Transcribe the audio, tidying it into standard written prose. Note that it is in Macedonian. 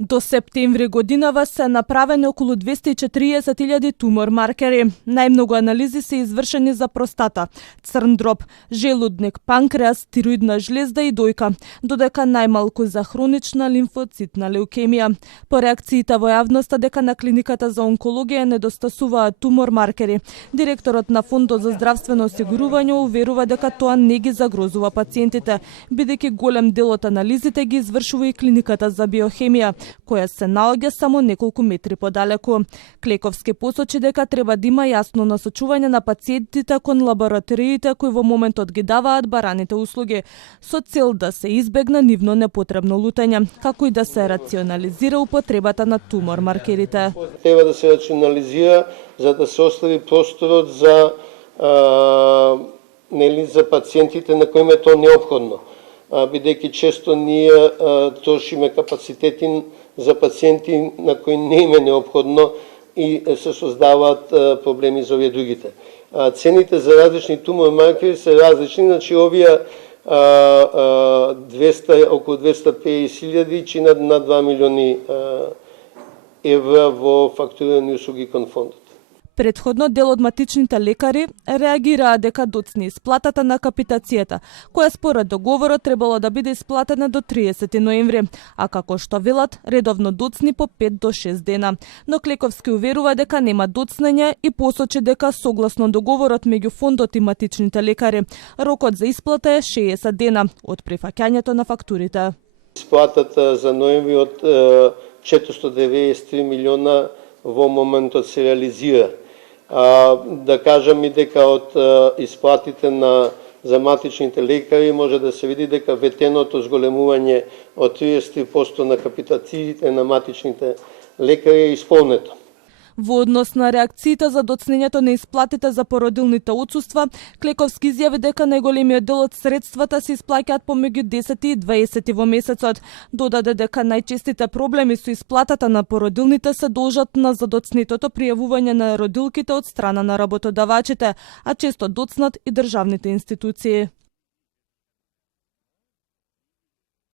До септември годинава се направени околу 240.000 тумор маркери. Најмногу анализи се извршени за простата, црн дроб, желудник, панкреас, тироидна жлезда и дојка, додека најмалку за хронична лимфоцитна леукемија. По реакциите во јавноста дека на клиниката за онкологија недостасуваат тумор маркери, директорот на Фондот за здравствено осигурување уверува дека тоа не ги загрозува пациентите, бидејќи голем дел од анализите ги извршува и клиниката за биохемија, која се наоѓа само неколку метри подалеку. Клековски посочи дека треба да има јасно насочување на пациентите кон лабораториите кои во моментот ги даваат бараните услуги, со цел да се избегне нивно непотребно лутање, како и да се рационализира употребата на тумор маркерите. Треба да се рационализира за да се остави просторот за за пациентите на кои е тоа неопходно. Бидејќи често ние трошиме капацитети за пациенти на кои не им е неопходно и се создаваат проблеми за овие другите. Цените за различни тумор маркери се различни, значи овие околу 250.000 чинат на 2 милиони евра во фактурирани услуги кон фондот. Претходно дел од матичните лекари реагираа дека доцни исплатата на капитацијата, која според договорот требало да биде исплатена до 30 ноември, а како што велат, редовно доцни по 5 до 6 дена. Но Клековски уверува дека нема доцнење и посочи дека согласно договорот меѓу фондот и матичните лекари, рокот за исплата е 60 дена од прифаќањето на фактурите. Исплатата за ноември од 493 милиона во моментот се реализира. Да кажам и дека од исплатите за матичните лекари може да се види дека ветеното зголемување од 30% на капитациите на матичните лекари е исполнето. Во однос на реакциите за доцнењето на исплатите за породилните отсуства, Клековски изјави дека најголемиот дел од средствата се исплаќаат помеѓу 10 и 20 во месецот. Додаде дека најчестите проблеми со исплатата на породилните се должат на задоцнетото пријавување на родилките од страна на работодавачите, а често доцнат и државните институции.